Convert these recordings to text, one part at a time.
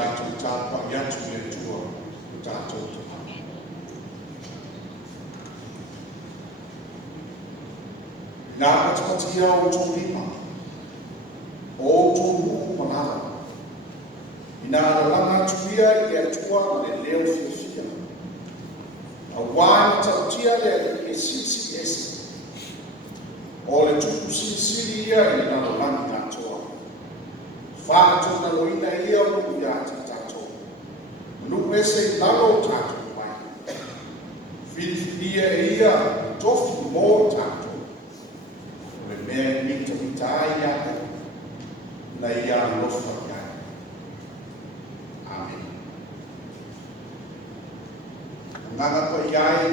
tātou tāpa i atu le tua o tātou te hana. Nā patipati au tō lima, o tō muku manara. Ina ralanga tuia i atua le leo fiafia. A wāna tautia le e sisi ese. O le tuku sisi ia i nā ralanga nātoa. Whātu na loina ia o i ati tātou. Nuku ese i lalo tātou mai. Whiriwhiria e ia tofi mō tātou. O le mea mita ai ake na ia lofa ia. Amen. Nganga ko iai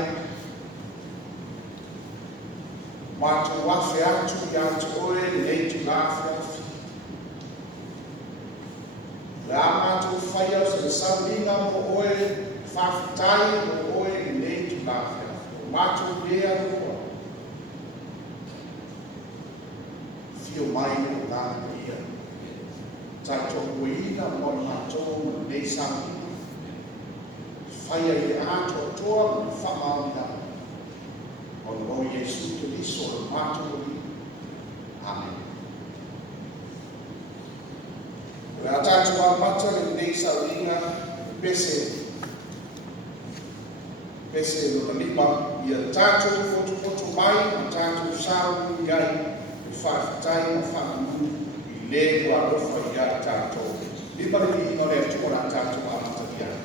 matu wafe atu i atu oe nei tu lafe afi. La matu whaia se le saulinga mo oe whawhitai mo oe nei tu lafe afi. Matu lea rua. Fio mai o nganga ia. Tato kuina mo matou nei saulinga. Whaia i ato toa mo whamauna. O no Yesu Kiriso o mātua. Amen. Re a tātou a mata le nei saulinga pese no lima i a tātou fotu mai a tātou sau iai e whawhitai o whakamu i le kua rofa i a tātou. Lima le ino le atua a tātou a mata iai.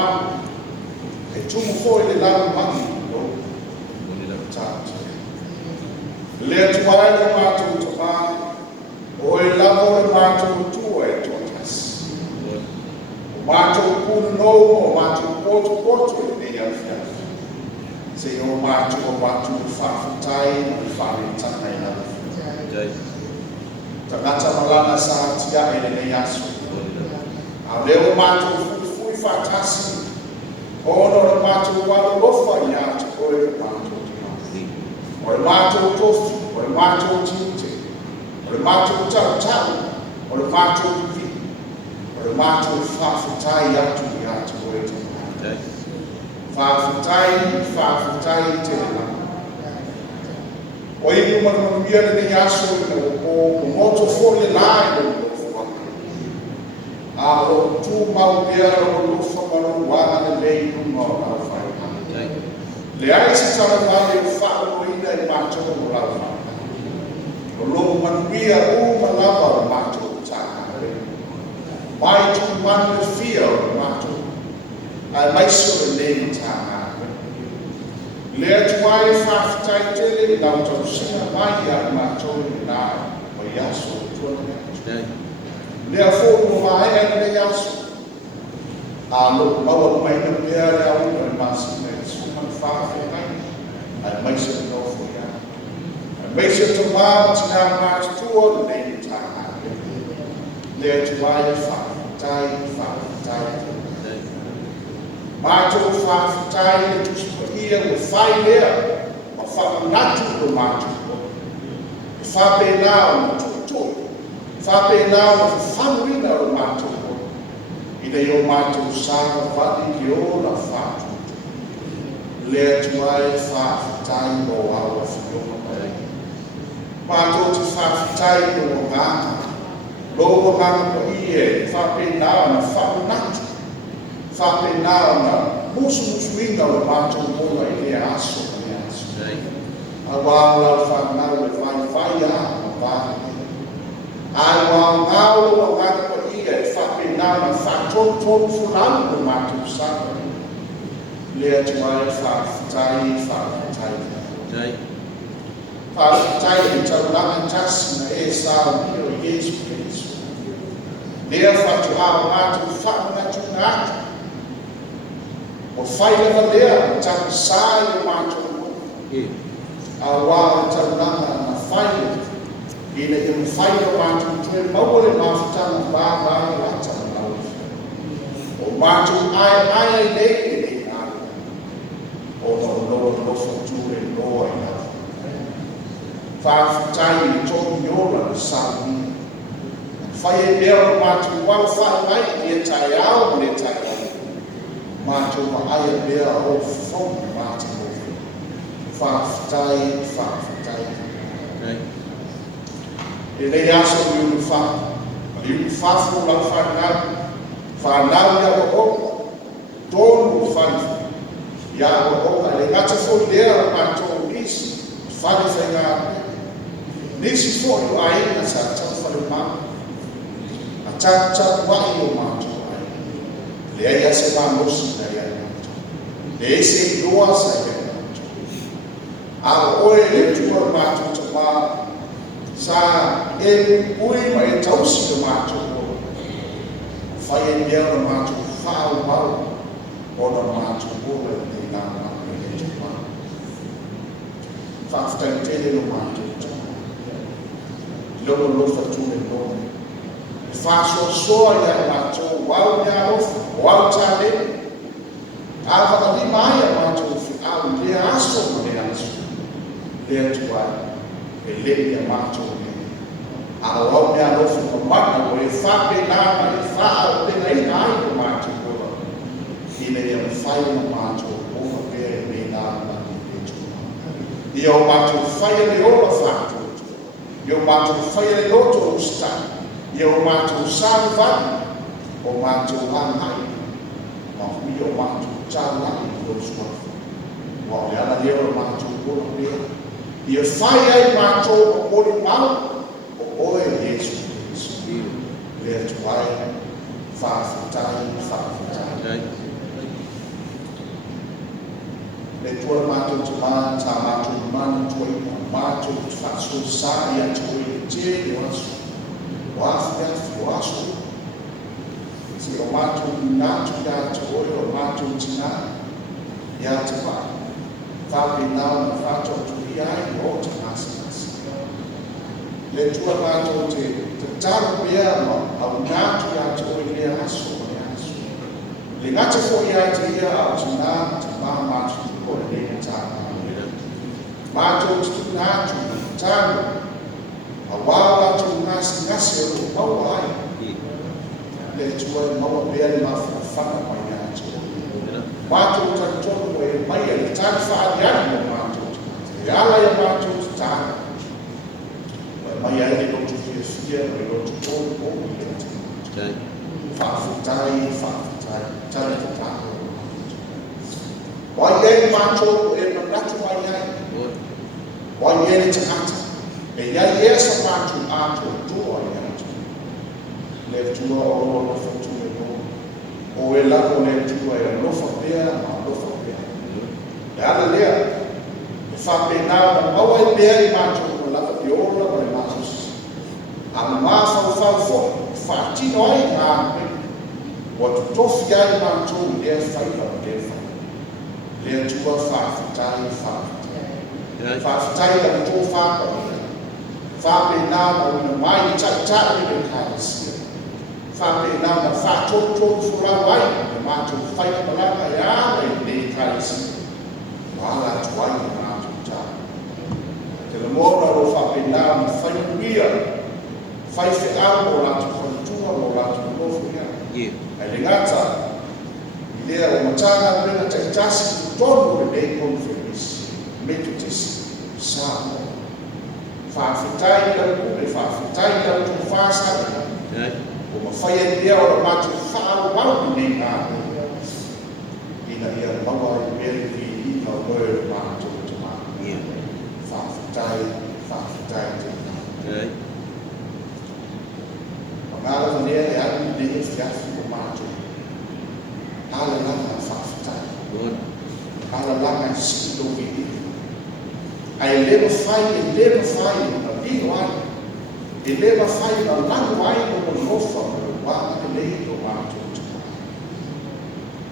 manu. E tumu fo le lau mangi lo. Tata. Le tuai le matu tamai. O e lavo le matu tua e totas. O matu kunu no, o matu potu e nei alfiafi. Se o matu whawhitai na whawhetana i nara. Tagata malana sa tia e nei aso. A leo matu fui whatasi. Ono le matu walo lofa i atu o e matu. O le matu tofu, o le matu tiute. O le matu tau, o le matu vi. O le matu whawhitai atu i atu o e te. Whawhitai te na. O i umanuia le nei aso o moto fo le lai o lofa. A o tu mau pera o lofa manu wana le lei uma o lau whai. Le ai si tala wale o whao o ina i mato o lau whai. O lo manuia o malava o mato o tāna. Mai tu manu le fia o mato. Ai maiso le lei tāna. Le atu ai whawhitai tele lau tau singa mai a mato i nā o yaso o tuana. Lea fōnu mai e le yaso. A lo maua mai na pēr e au no e masi me suman whawhitai. Ai maise no fo ia. Ai maise to maa tina maa tua nei tāna. Lea tu ai whawhitai. Mātou whawhitai e tusipaia o whai lea. Ma whamanatu o mātou. E whapena o na tutu. Whapena o na whanuina o mātou. Ina i o mātou sāka whati ki o na whātu. Lea tu ai whawhitai o awa whioma mai. Mātou te whawhitai o ngāna. Lōwa ngāna po i e whapena o na whamanatu. Whapena o na musuinga o mātou mola i lea aso. A wālau whanau e whai a wāhi. Ai wāu ngāo o ngāna po i e whapena o na whātontonu whanau o mātou sāka. Lea tu ai whawhitai. Whawhitai e tauranga tasi na e sāo ni o Jesu Kristo. Lea whatu hao mātou whanatu ngātu. O whailewa lea taku sāi o mātou mo. A wāo tauranga na whailewa. Ina i o whailewa mātou tue maua le mawhitanga wāwāi rata na maua. O mātou ai nei e nei nāra. O no loa lofa tūre loa i nāra. Whawhitai i tōni ora na sāmi. Whai e mea o mātou wau whai mai i e tai ao me tai ao. Mātou ma aia mea o whonga mātou o. Whawhitai. E nei aso i unu wha. I unu whafu lau whanau. Whanau ia o oka. Tōnu o whanau. Ia o oka. Le ngata fo lea o mātou nisi. Whani whainga. Nisi fo i o aina sa tau whale maa. A tau wai o mātou ai. Le aia se maa mosi na ia mātou. Le ese i loa sa ia mātou. A oe le tua mātou ta maa. Sa e ui ma e tausi o mātou o. Whai e mea o mātou whao mau. O na mātou o e nei nā mātou e tu maa. Whawhitai tele no mātou. Lono lofa tūne lono. Whāsoa ia mātou, wau ia ofu, wau tāle. Āwaka ni mai a mātou fi au, lea aso ma lea aso. Lea tuai, e lea ia mātou ne. A wau mea ofu ma mana, o e whape nāma, e whaa o pena i ai o mātou kola. Ine ia mwhai na mātou, o ma pere me nāma i tūma. Ia o mātou whai le ola whātou. Ia o mātou whai le loto o stai. Ia o mātou sānu vani, o mātou hanai, ma hui o mātou tālai o suafu. Wa o leana lea o mātou kola lea. Ia whai ai mātou o mori mau, o oe Jesu Kristo. Lea tuai, whawhitai. le tua mātou te mā, tā mātou mana tua i mātou te whatso sa i atu i te e asu. O afu afu o asu. Se o mātou i nātu i atu o mātou tina i atu wha. Whape nao na whatou tu i ai o te nasi. Le tua mātou te taru bea ma au nātu i atu o i lea asu o le asu. Le ngata fo i atu ia au tina te mā mātou o le lea tāna. Mātou tu nātu i tānu. A wāwa tu ngasi o maua ai. Le tua i maua bea le mawhina whana mai atu. Mātou tonu e mai e le tāna whaadiani o mātou. E ala e mātou tu tāna. Mai ai le lotu fia o le lotu tonu o i le tāna. Whaafutai, tāna te tāna. Wai e mātou e manatu mai ai. Wai e le tangata. E iai e sa mātou ātou tua i atu. Le tua o lofa tua e no. O e lako le tua e lofa pea ma lofa pea. Le ala lea. E whapena ma maua e pea i mātou o laka i ora o le mātou. A ma whau fo. Whaatino ai ngā me. O tu tofi ai mātou e whaika o le whaika. Le tua whaafutai. Whaafutai la tō whāpau. Whape nā ma una mai tai le kārasia. Whape nā ma whātōtō whura wai. Le mātou whaika malaka e āra i le kārasia. Wāla tuai i mātou tā. Te le mōra o whape nā ma whainuia. Whaife au o rātou whaitua o rātou nofu ia. E le ngata. I lea o matanga rena te tasi tonu le nei konferensi. Metodisi. Sāmo. Whaafitai lau kume, whaafitai lau tu whaasana. O mawhaia nia o la mātou whaau wau nei ngā. Ina ia maua i meri i ka moe o mātou te mā. Whaafitai te ngā. O ngāra nea e anu nei e whiafi o mātou. Hala langa whaafitai. Hala langa silo i ai leva fai na lino ai. E leva fai na lango ai no nofa o wā e lei o mātou te mā.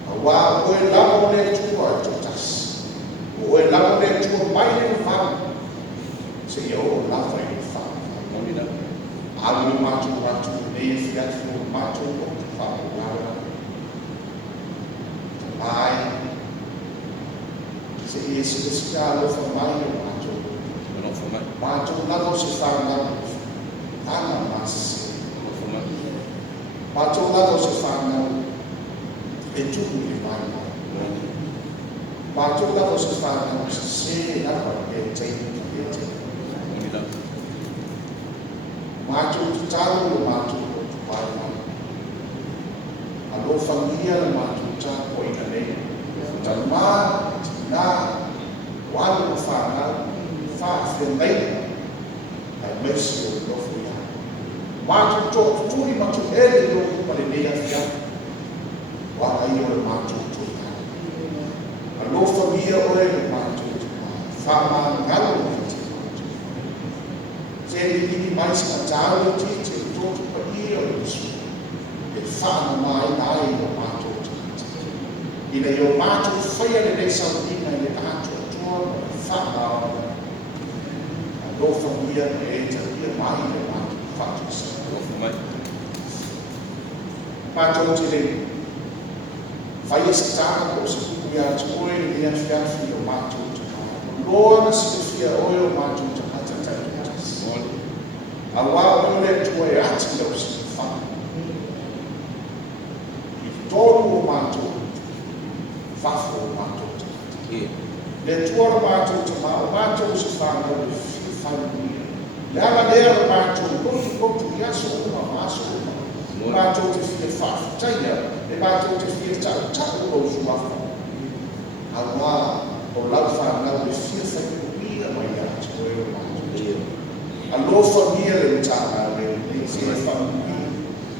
A wā o e lamo le tua e totas. O e lamo le tua mai le whau. Se ia o lawa i whau. Alu i mātou nei e whiatu o mātou o te whau ngāra. Te mai. Se ia si alofa mai o mātou. Mātou lado se whanau. Ana masi. Mātou lado se whanau. E tuku i mai. Mātou lado se whanau. Se napa e teinu. Mātou te tālu o mātou o tu pai. Alo whangia le mātou tāpo i ka nei. Tālu mā, tina, walu o whanau. Whaafenei, ai mesi o lofu ia. Mātou tōku turi matu ele no kupare nea whia. Waka i o le mātou turi ia. A lofa mia o e le mātou turi ia. Whama ngalo o te mātou. Te ini maisi a tāu ti te tōku pa i o le su. E whama mai nai o mātou turi ia. Ina i o mātou whaia le resa o ina i le tātou tua o le whama o le lofa mia e te ia mai le mātou whātusa. Lofa mai. Mātou te le whaia sa tāna ko se kuku ia te oe ni ia whiawhi o mātou te kāna. Loa na se whia oe o mātou te hata taitas. A wā oe le tua e ati lau se whana. I tōru o mātou, whafo o mātou te hata. Le tua o mātou te mā, o mātou se whana o le le ala lea le mātou kotu i aso uma maso uma. Mātou te whia whaafutai e mātou te whia tau o suafa. A wā o lau whanau e whia whaia mai atu o e mātou. A lofa mia le tāna le whia whaia.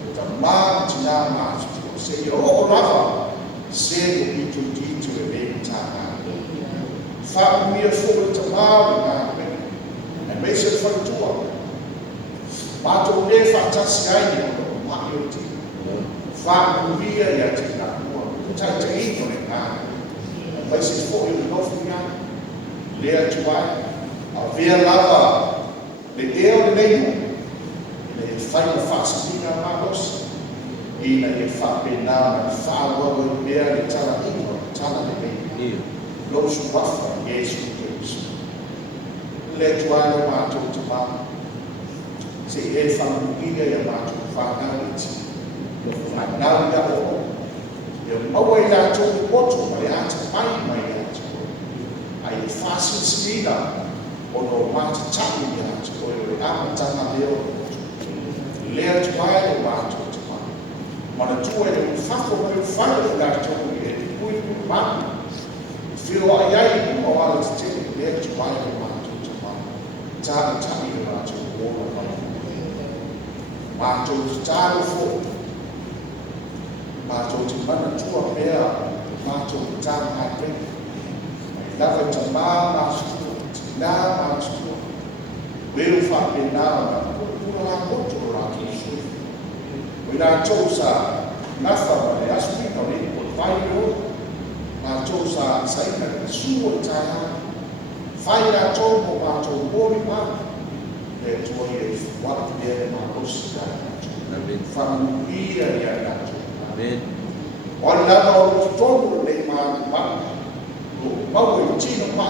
O ta mā tina mātou. Se i o rawa se o itu e le tāna. whaumia fōi ta māu i ngā me. E me se whaitua. Mātou le whatasi aini o mai o ti. Whaumia ia te ngā mua. Tai te ino e ngā. E me se fōi o nofu ngā. Lea tuai. A vea lava. Le eo le neino. Le whaina whaasapina mālosi. Ina e whapena na whāwawa i mea le tala ino, tala le mei. Losu wafa Yesu Christ. Le tuai o mātou te mā. Se e whamuia i a mātou whanau i ti. Whanau i a o. E maua i rātou i poto mai ata mai mai ata. Ai e whasin sina o no mātou tani i ata. O e amatana leo. Le tuai o mātou. Mana tua e un whako mai whare o rātou e te pui mani. Whio ai ai o ala te te lea tu mai o mātou te mani. Tāna tani o rātou o ora mai. Mātou te tāna fō. Mātou te mana tua mea. Mātou te tāna hai pēki. Lawa te mā mātua. Te nā mātua. Weo whape nā na kura rā moto o rātou sui. Nā tō sa nafa wale asui ka rei o whai o. Nā tō sa saina ka sua i tāna. Whai nā tō mo mātou mōri mā. E tō i e watu mea mā osi kā nā tō. Whamu ia i a nā tō. O lana o tōru nei mā mā. O mau e tino mā.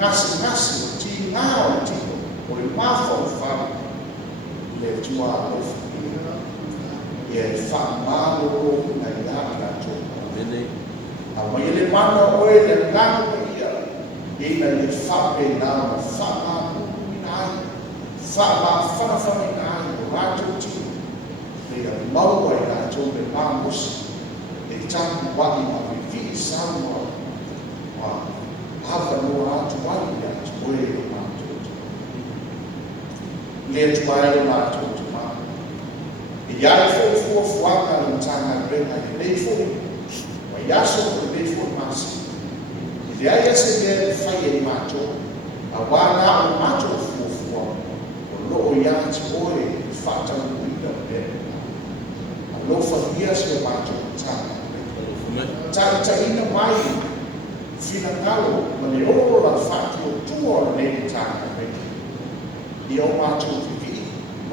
Ngasi o tino ngā o tino. O i māwhau whai. Le tua o whai. E whamālo o nei nā tō. A mai le mana oe le ngāma ia. Ina le whape nā ma whamālo i nāi. Whamāwhanawhana i nāi o rātou tino. Le maua i nā tō me māmosi. E tāku waki ma whiwhi sāmua. Wa hawa no ātu waki i atu oe o mātou tino. Le atu ai o mātou tino. Iai fōi fuafuanga o tāna renga i nei fōi. Wa iaso o nei fōi māsi. I le aia se mea le whai e mātou. A wāna o mātou fuafua. O loo iati oe i whātau uina o mea. A lofa hia se mātou tāna renga. Ta ina mai. Whina ngalo ma le ora whātu o tua o nei tāna renga. I o mātou whiwi.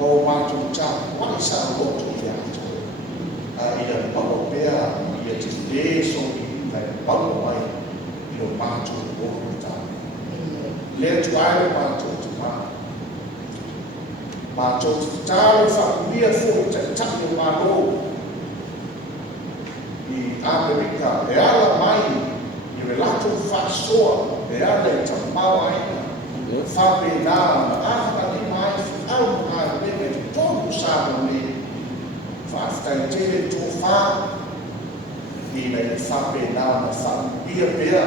O mātou tā, wai sā roto i ato. I a papa pēr, i a te le so i nei papa mai, i o mātou o tā. Le tu ai o mātou te mā. Mātou te tāre whakuria fōi te taki o mātou. I Amerika, e ala mai, i me lato whāsoa, e ala i ta mau aina. Whape nā, āhana ni mai, au mai, tōku sāma me whaafitai tere tō whā i nei whape nā na whaupia pēr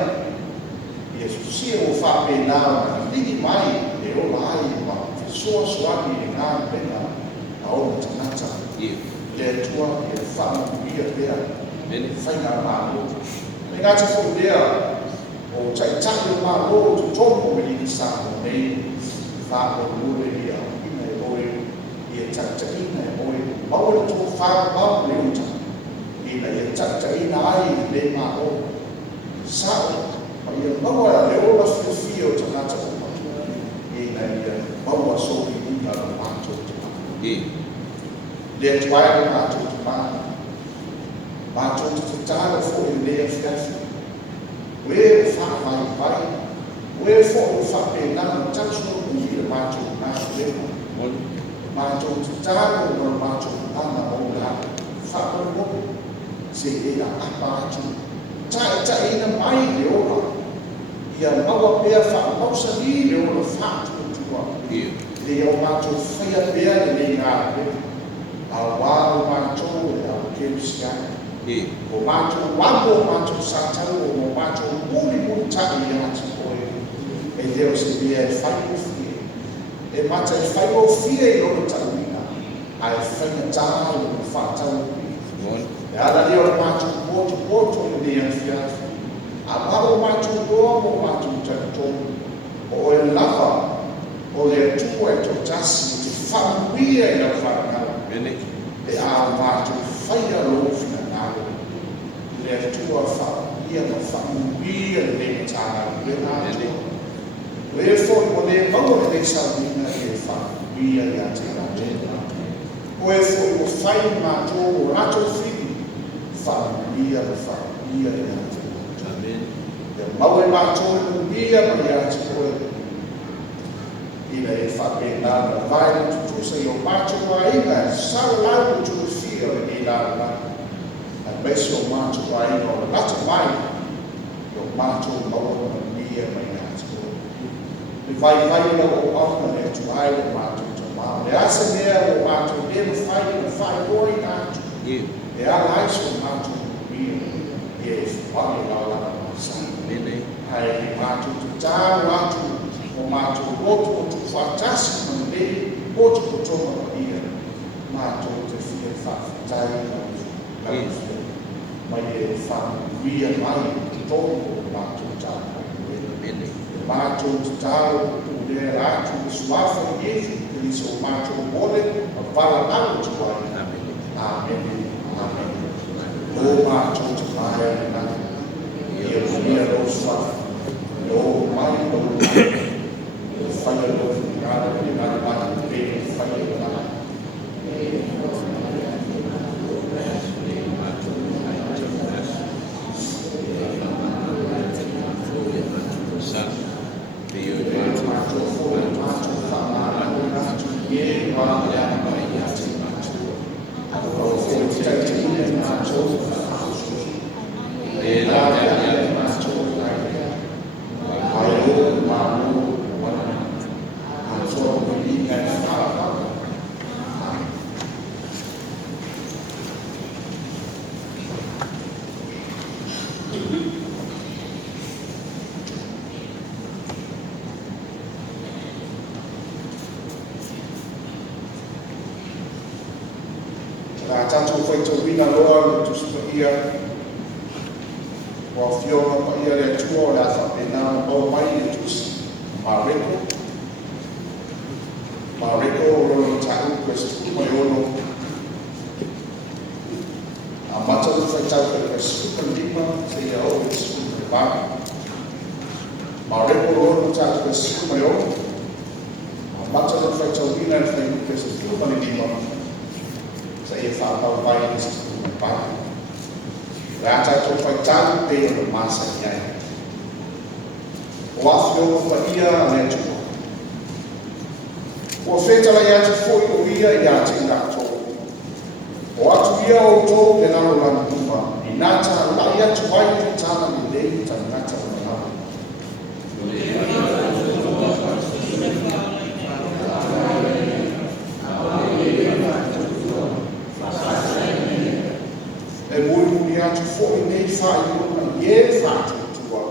i e susia o whape nā na ligi mai e ola ai ma soa soani e ngā pena a o tanata le tua e whaupia pēr whainga mā lo me ngā te whau lea o tai taki o mā lo tu tōku me ligi sāma me whape lure ia ina e oe e tataina e oe maua tō whāpau le uta. Ina e tataina ai le mā o. Sao, ma ia maua le ola whiwhia o tanata o matua. Ina ia maua sohi ina o mātou te mā. Le tuaia mātou te mā. Mātou te tāra fōi lea whiawhi. Ue whāpai pai. Ue fōi whape nana tatsuno ui le mātou nā lema. Mātou te tāro no mātou ana o la whakaro moku se e a apa atu. Ta ina mai le ora. Ia maua pēr whakapausa ni le ora whātua tua. Le o mātou whaia pēr le ngā pēr. A wāo mātou e a kerusiana. O mātou wabo mātou sātau o mātou muli tai i atu koe. E leo se pēr e whaio whia. E mata e whai o whia i rono taruina, a e whaina tāu o whātau. E ala leo mātou poto i nea whiawhi, Amao mātou roa mo mātou tatonu. O e lava o le atua e to tasi te whanuia i la whanangala. E a mātou whaia lo fina ngālo. Le atua whanuia ma whanuia le tāna le nātua. O e fōi mo le maua le saunina e whanuia i a te nātua. O e fōi mo whai mātou o rato whini. Whanuia le whanuia i a te nātua. E mau e mātou e muia ma i a te koe. Ina e whapena na vai tutusa i o mātou a inga e sara lau tu e whia e ni lara. A mesi o mātou a inga o lata mai i o mātou maua na mia mai a te koe. Me vai na o auna ne tu ai o mātou ta mao. Le asa mea o mātou ne na whai koi nātu. E ala aiso o mātou mia e whai lau lana masa. Hai e mātou tu tāru atu o mātou roto o tu whatasi ma nei roto o toma ma ia mātou te whia whawhatai na whia mai e whanuia mai te tono o mātou tāru mātou te tāru o le rātu o suafa i Iesu Kristo o mātou mole a wala naro te wai Amen o mātou te maia ni nani e o mia ro suafa o mai o fire of God and God might be fire of God. Tātou whai tau wina loa le tusipa ia wa whionga pa ia le atua o le whapena o mai le tusi Mareko o rono tāu kwesitu mai ono a mata le whai tau kwesitu pa lima se ia o kwesitu pa lima Mareko o rono tāu kwesitu mai ono a mata le whai tau wina le whai kwesitu pa lima saya faham baik di situ tempat. Rata tu fatal pe o masa ia. O afio o paia le tu. O feta la ia tu foi o ia ia te ngato. O atu ia o to pe na lo lan tufa. Inata la ia tu vai tu tana ni le ta ngata na. E mui atu foi nei fai ona ye fatu tua.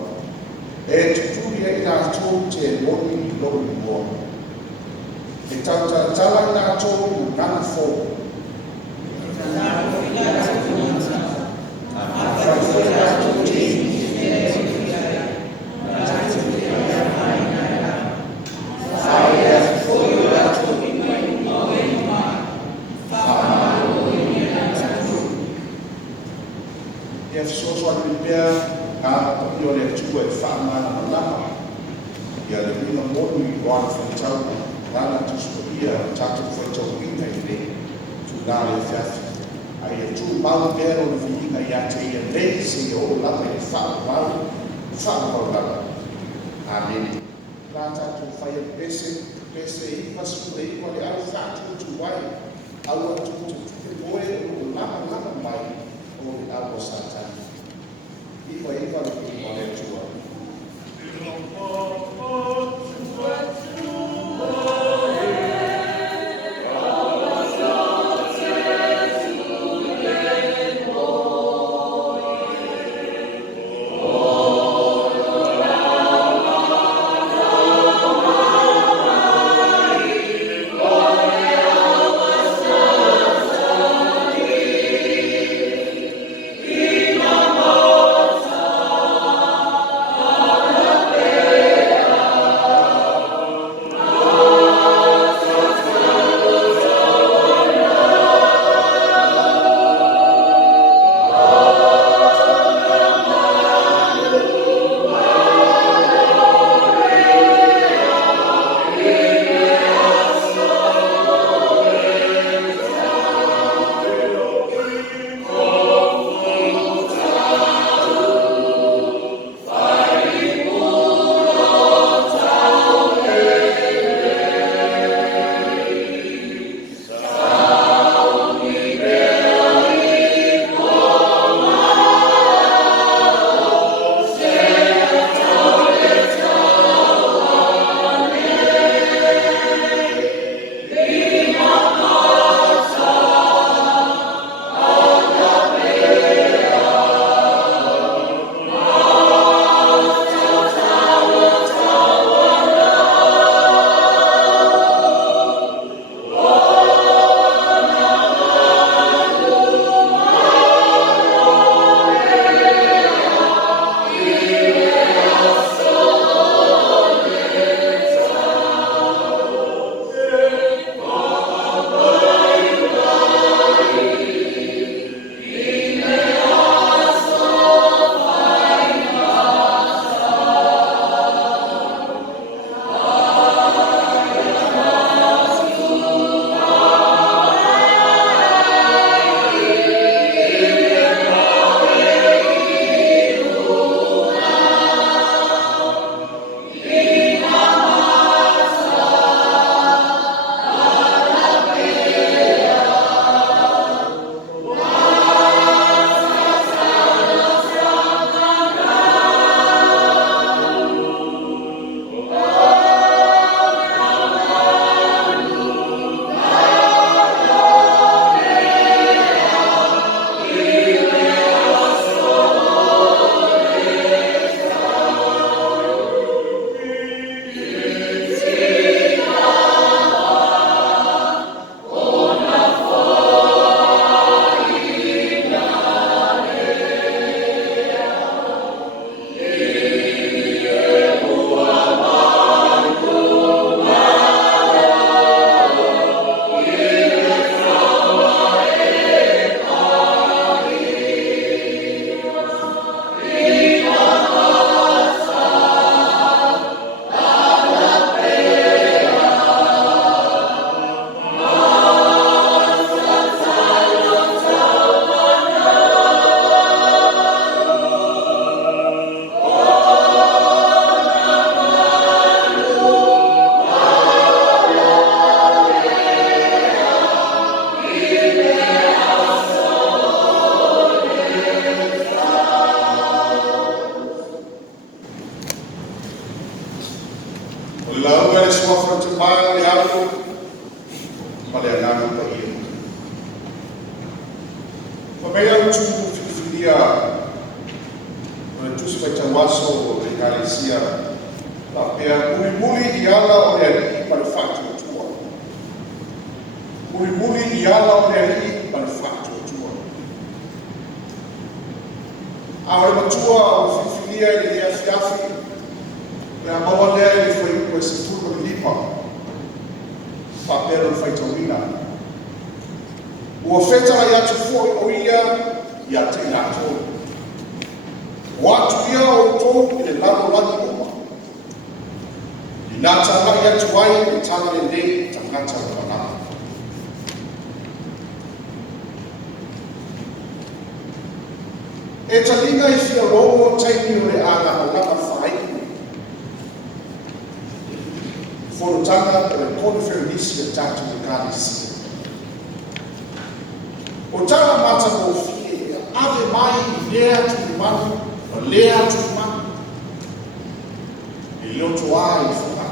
E tuturi e na tō te moni lo ni mo. E tala na tō ngana fo. Amen. Rata tu fai pese i pasu le ko le au fa tu wai au tu moe o lama mai o le au satan. I le tua. lau ele suafa te mai le alu, ma le anana pa ia. Ma mea utu whiwhiria, o le tusi fai tawaso o le kalesia, la pea muli I ala o le ari pa le whatu atua. Muli I ala o le ari pa le whatu atua. A o le matua o whiwhiria I le ea fiafi, e a maua lea I le whai ua se tūro le lipa, pa pera le whai tawina. Ua whetara I atu fōi o ia, I a te inatou. O atu ia o tō I le lalo lagi uma. I nā tanga I atu ai, I tanga le nei, tangata le panama. E talinga I whia rongo taimi o le ana o lama whai. Whorotanga o le konferenisi e tatu o kānesi. O tala mata mo fie, ave mai I lea tu manu, o lea tu manu. I loto ai I whaka.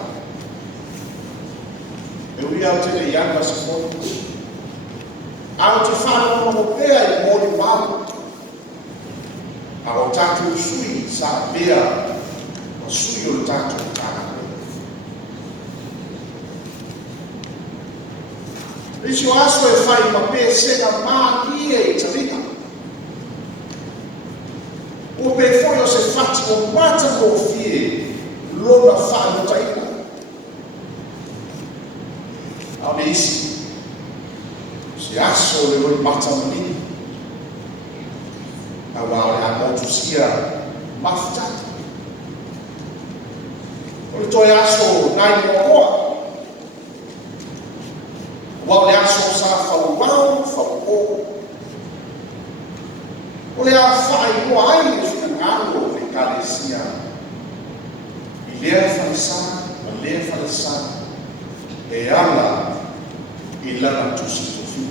E ui au tene ianga se moni. Au te whanau mo pea I moni manu. A o tatu sui sa pea, o sui o tatu kāna. Risi o aso e whai ma pe sena mā ki e tarina. O pe foi o se whati o mata mo fie, lona whanu taina. A me isi, se aso le roi mata manini. A wao le a motu sia mafutata. O le toi aso nai mo oa. Wao le aso sa whauwau, whauko. O le a whai mo ai e whina ngālo le kalesia. I lea whalesa, ma lea whalesa. E ala I lana tusi tofi.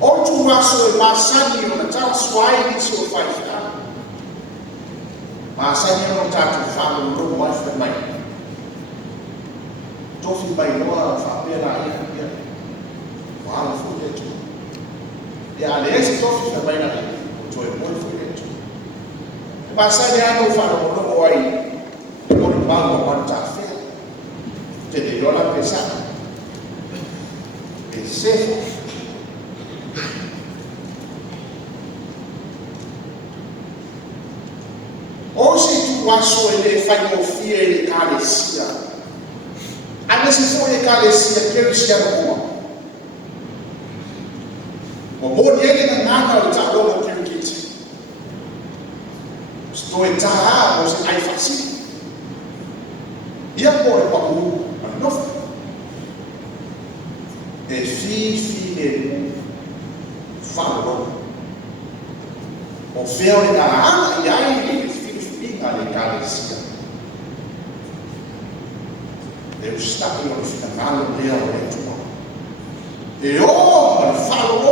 O tu aso e masani o na tala swai ni si o whaifina. Masani o na tatu whanu rogo mai whanai. Tofi mai noa whapera ia. Wala fude tu. Ia le esi tofi mai na ia. O toi moi fude tu. E pasani ano whano mono ai. E mori malo wanu ta whea. Te de yola pesana. E sefo. O se tu aso e le whai o fie e kalesia. Ane se foi e kalesia kerisia no uma. O moni ele na nana o talo o kirikiti. Sto e taha o se ai fasi. Ia por pa u, no. E fi e falo. O feo e na ana e ai e fi ale kalesia. Eu staki o fina ngalo lea o e tua. E o, ma falo o.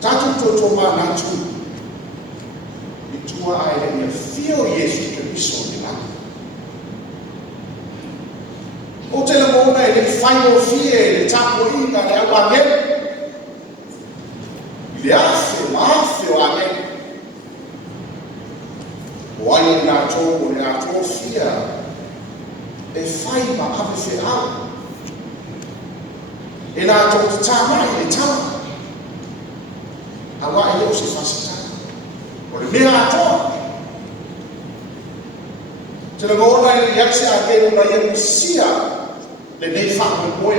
Tatu toto ma natu. I tua ai le mea fio Yesu ke piso ni laki. O te la mona e le whai o fie, le tapo inga, le awa ngere. I le afe, ma afe o ane. O ai nā tō o le a tō fia e whai ma ave whi au. E nā tō te tāmai e tāma. A wā e leo se whasitana. O le mea atoa. Te la ngōna e le yakse a kēno na ia misia le nei whāma moe.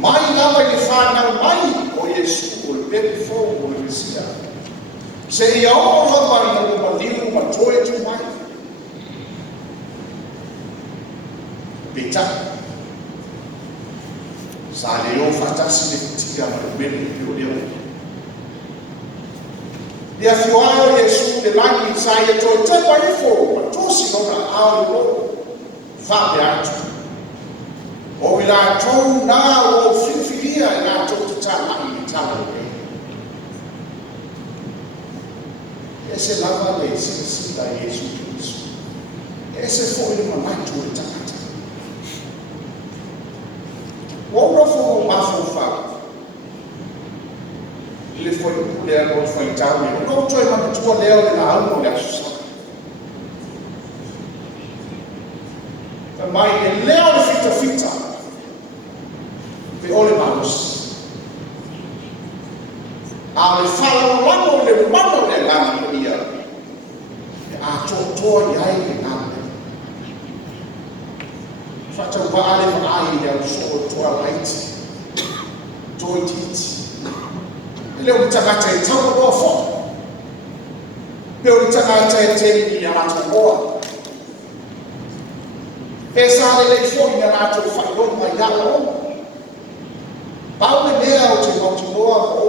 Mai lawa i le whānau mai o Yesu o le pepe fō o le misia. Se ia o hapa I o maliu ma toe tu mai. Pita. Sa leo fatasi le kutia ma le mene pio leo. Ia fioa o Yesu le langi sa ia toe tepa ifo ma tosi nona ao le loko. Vape atu. O ila tau nā o whiwhiria I nā tō te tāmai I tāma le. ese lava le sila Yesu Kristo. Ese foi uma maitu e takata. Wora fo mafo fa. Ile foi le agora foi tau. Não foi uma tua leo na alma le asusa. Mai e leo le fita. Pe ole maus. A le fala lamo le mano le lana ia. A to ia i na. Fata va ale va ai ia so to light. To it. Le o tangata e tau o fo. Pe o tangata e te ia na to. Esa le fo ia na to fa lo mai ya lo. Pau le mea o te motuoa o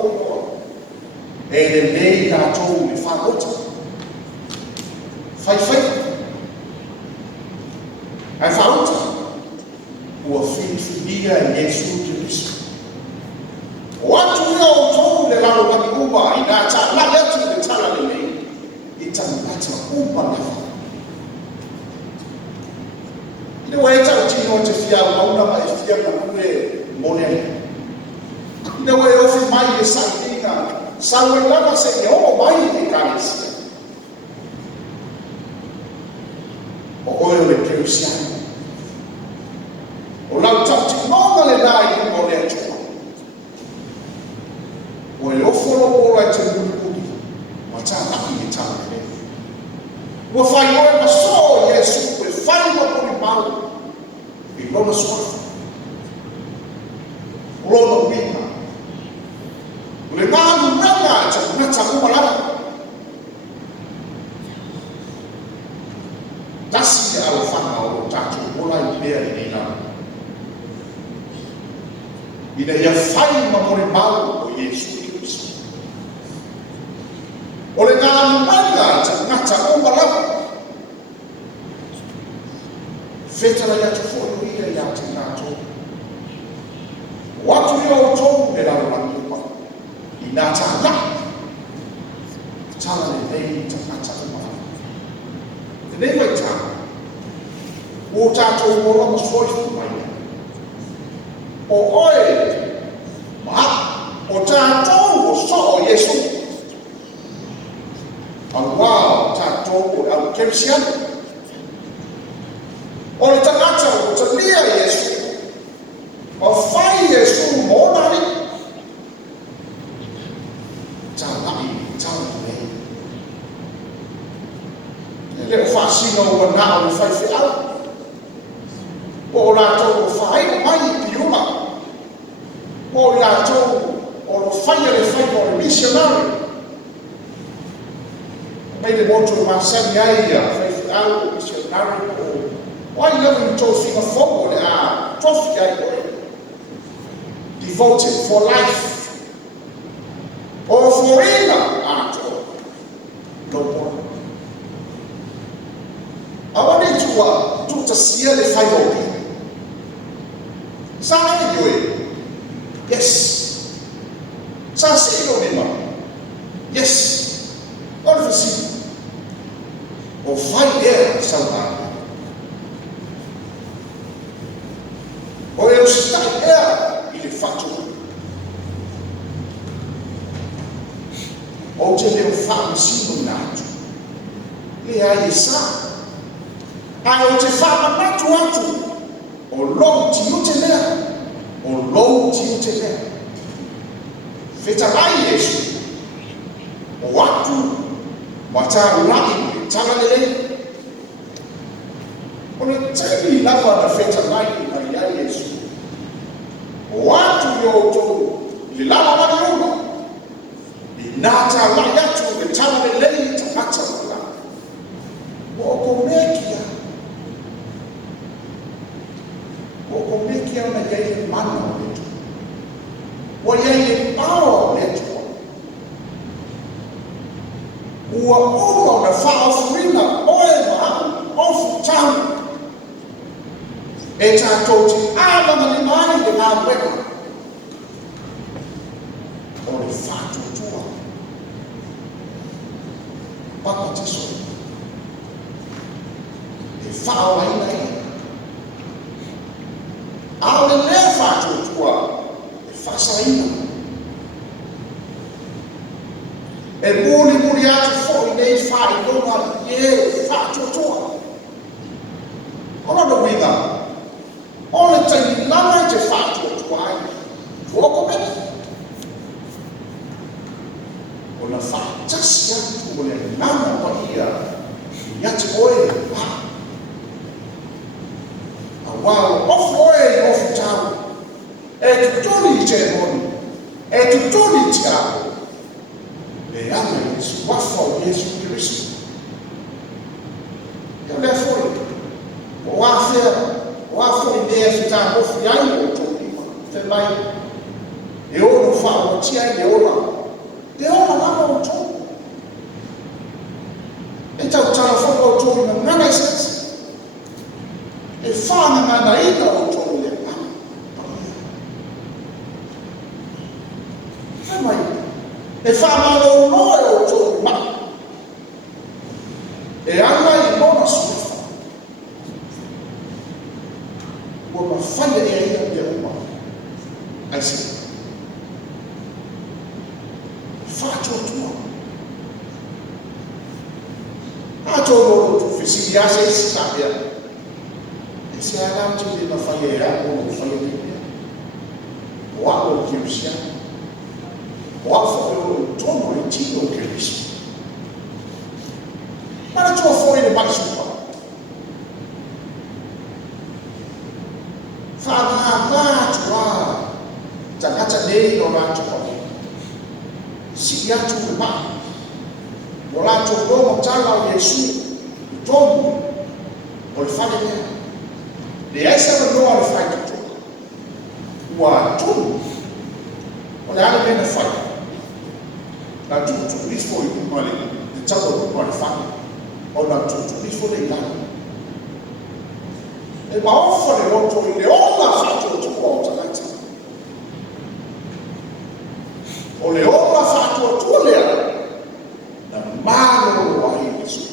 e le lei la tou le whanota. Whai. Ai whanota. Ua whiwhinia i Yesu Kristo. O atu ia o tou le lalo wani uma i nā tā la letu le tala le lei. I tangata uma lawa. Ine wa e tau tino te fia mauna ma e fia na kure monene. Ine wa e ofi mai e sainina. Sawe lava se e o mai e kaisia. O oe le keusiano. O lau tau ti nonga le nai o le atua. O e ofolo o lai te muli. Ma tā naki e tā le. Ua whai oe ma so Yesu e whai ma pori mau. I rona soa. Rona wina. Le malu nanga te nata kumalana. Tasi ala whanga o tatu ola i pēr i nina. Ina ia whai mamore malu o Yesu Kristo. O le malu nanga te nata kumalana. Whetara ia te whoi ia ia te nato. Watu ia o tōu me raro rangi. Nā tā la, tala le nei ta kata umana. Te nei wai tā, o tātou o rama soifu mai. O oe, o tātou o so o Yesu. Au wao tātou o au kerisiana. O le tangata o ta lia Yesu. O whai Yesu mōnari. Le fasino o na o fai fe au. O la to o fai mai piuma. O la to o fai le fai o missionary. Mai le moto ma sani ai fai fe au missionary o. Why never to think of forward trophy ai o. Devoted for life. Or forever no more. I wanted to see the final. Sa you yes. Sa see no me. Yes. All of see. O fight there somewhere. O eu estar there il fatto. O te leo fam sino nato. E ai sa. Ai o te fam nato atu. O lou ti o te lea. O lou ti o te lea. Feta lai Yesu. O atu. Mata lai tala lele. O le temi lava na feta lai na ia Yesu. O atu yo to. Le lava wani uno. Nata la yatu le tala le lei tamata la. O komekia na yai mana letu. O yai pao letu. Ua uno na faa ofurina oe maha ofu tamu. E tātoti āma mani mai le ngā weka. O le fatu tua. so. E whao ai nei. Ao le lea whātua tua, e whasaina. E muri atu fo i nei whai nonga ie whātua tua. Ora no winga. Ole taini lana te whātua tua ai. Tuoko meki. Ona whātasi atu o le nana pa ia. Iati oe pā. Wow, ofoe of tau. E tutoni te moni. E tutoni te au. E ame Yesu, wafo Yesu Kristo. E ole foi. O wafo i mea fita ofu yai o tōpima. Te mai. E ono wha o tia e ona. Te ona ngana o tō. E tau tala whaka o tō ina ngana isatsi. E whānanga na ina o tō le ana. E mai. E whānanga o noe o tō mai. E ana i mona suafa. Ua ma whaia e aia te uma. Ai se. Whātua tua. Hātua moro tu whisi ase isi sapia. Se ala te le na fai e o fai e biblia. O ako o kiusia. O ako o tono e tino o kiusia. Mana tua foi le mai supa. Whanga tua. Tangata nei no rato o. Si atu le mai. O rato o mo tala o Yesu. Tono. O le fai e le aisa no ale fai tu. Ua tu. O le ale mena fai. La tu risfo i kumale. Le tau o kumale fai. O la tu risfo le ilana. E maofo le roto i le ola fatu o tuko o tanaita. O le ola fatu o tuko lea. Na mano o ahi Yesu.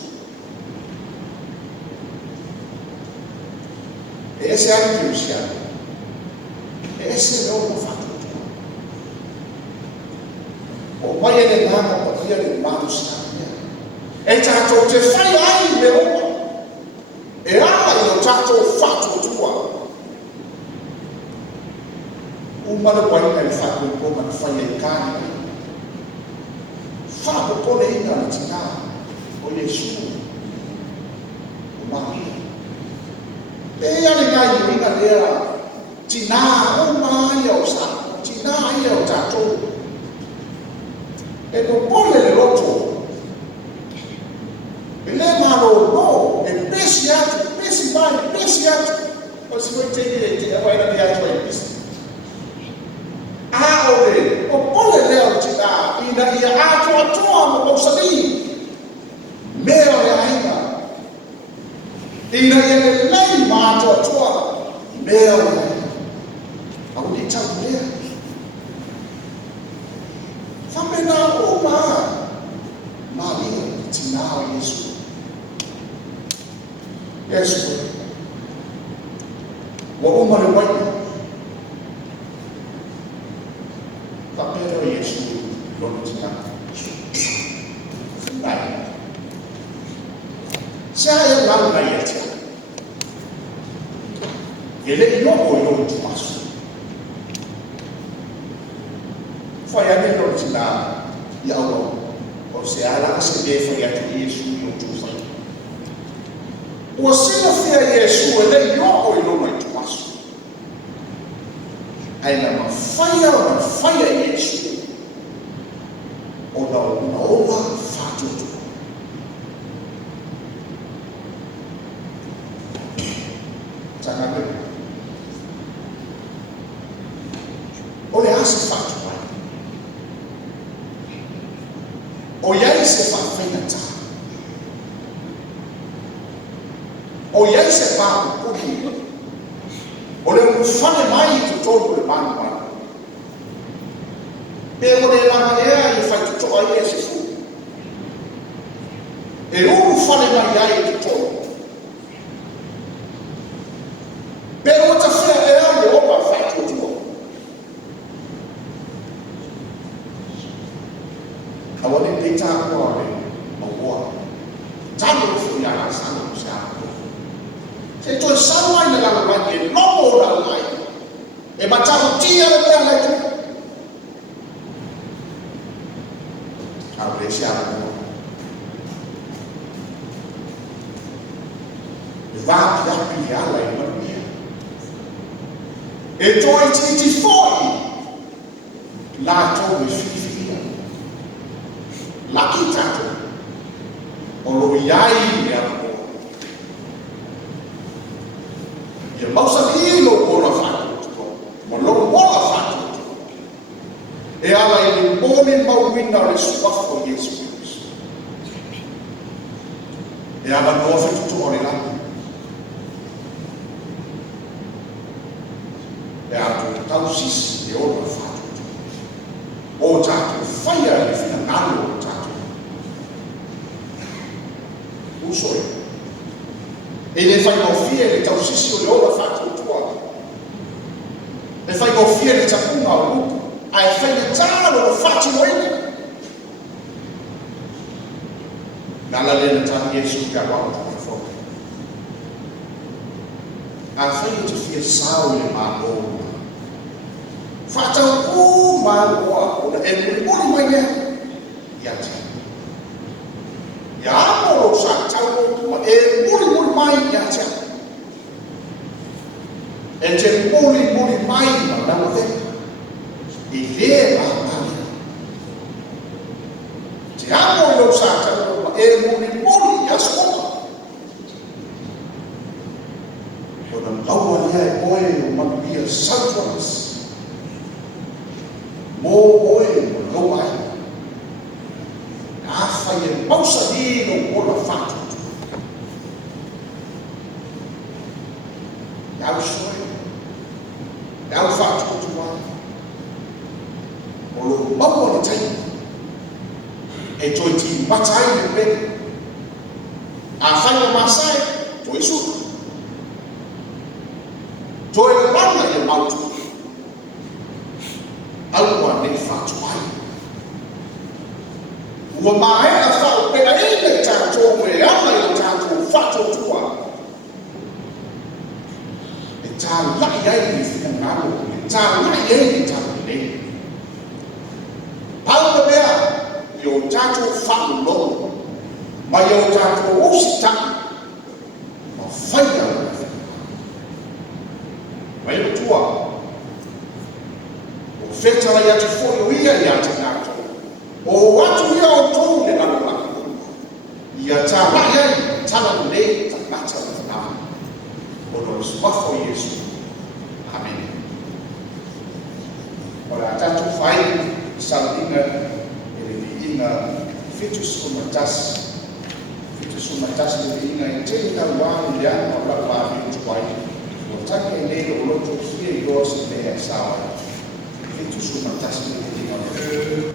Esse é o cristiano. Esse é o fato. O pai é nada, o pai é nada, é tato te fai ai meu. É ai o tato fato tua. O mano pai é fato o mano fai é carne. Fato por aí na tina. O Yesu. O Maria. E ale ngai o ina lea, tina o mai o sa, tina ai o tato. E no pole le loto. E le maro no, e pesi atu, pesi mai, pesi atu. O si voi tegi te vai na viaggio ai pesi. A ole, o pole le o tina, ina ia atu atua mo o sali. Meo le ainga. Ina ia lei mātua tua, mea o au ni tau mea. Whamena o Maria, tina o Yesu. Yesu, wa umare waina. Tapera o Yesu, lono tina. Nai. Se aia lau na ia tia. Ele inoko yo tu paso. Foi a melhor de lá e ao ou se ela se vê foi a tu Yesu yo tu fai. O se não fia Yesu ele inoko yo no tu paso. Aí na faia Yesu. O na ola fato tu. Jangan oleh ase fato pai. O yai se fa fenata. O yai se fa kuki. Oleh ufane mai tu todo le mano. Pe oleh la manera e fa tu ai ese fu. e ulu fale mai ai te tō. Pero o ta whia e ai o ma whātua tua. Awane te tā kua re, ma ua. Tāno fu i ara sana o se ako. Se toi sawai na langa mai e nomo o mai. E matahu tia le mea lai tu. Aure se ara mua. E vāpi api e ala e manuia. E toi titi foi. La tau e whiwhia. Laki tato. O lo iai e ara mua. Ia mausa hilo o la whātua. Ma lo mola whātua. E ala e le mone mauina o le suafo Yesu Christ. E ala noa whitutu o le laki. E atu tau sisi e ona whātua. O tātou whaia le whina ngalo o tātou. Usoi. E le whai mawhia le tau sisi o le ona whātua tua. E whai mawhia le tapunga o luku. Ai whai le tālo o whāti moina. Nala le na tāmi Yesu kia wao tāna whoka. A whai te whia sāo le māo. Whātau o māoa o na e muli mai nea. Ia te. Ia amoro sa tau ma e muli mai ia te. E te muli mai ma nama te. I le māmani. Te amo i lo sa tau ma e muli ia skopa. O na laua lia e oe o mamia sautuanas. Mō oe o loa ai. A whai e mausa hino o la whātua. Iau soe. Iau whātua tua. O lo maua le taimi. E toi ti matai le pene. A whai o masai, toi sura. Toi le mana e mautu. Aua ne whātuai. Ua maera whao pera ene tātou e ama i tātou whātua tua. E tā lai ai ni whina ngaro, e tā lai ai ni tātou nei. Paula mea, i o tātou whao lono, mai o tātou ositaki, ma whaia o na whina. Mai o tua, whetara i atu whoi o ia i atu ngātou. O atu ia o tōu le nana laka. Ia tā rai ai, tala nei, ta ngata o whanā. O no swafo Yesu. Amen. Ora tātou whai, salinga, e le viinga, fitus o matas. Fitus o matas le viinga, e te ina wāni le ana o la wāni tuai. O take nei o loto kia i roa si mea sawa. Fitus o matas le viinga.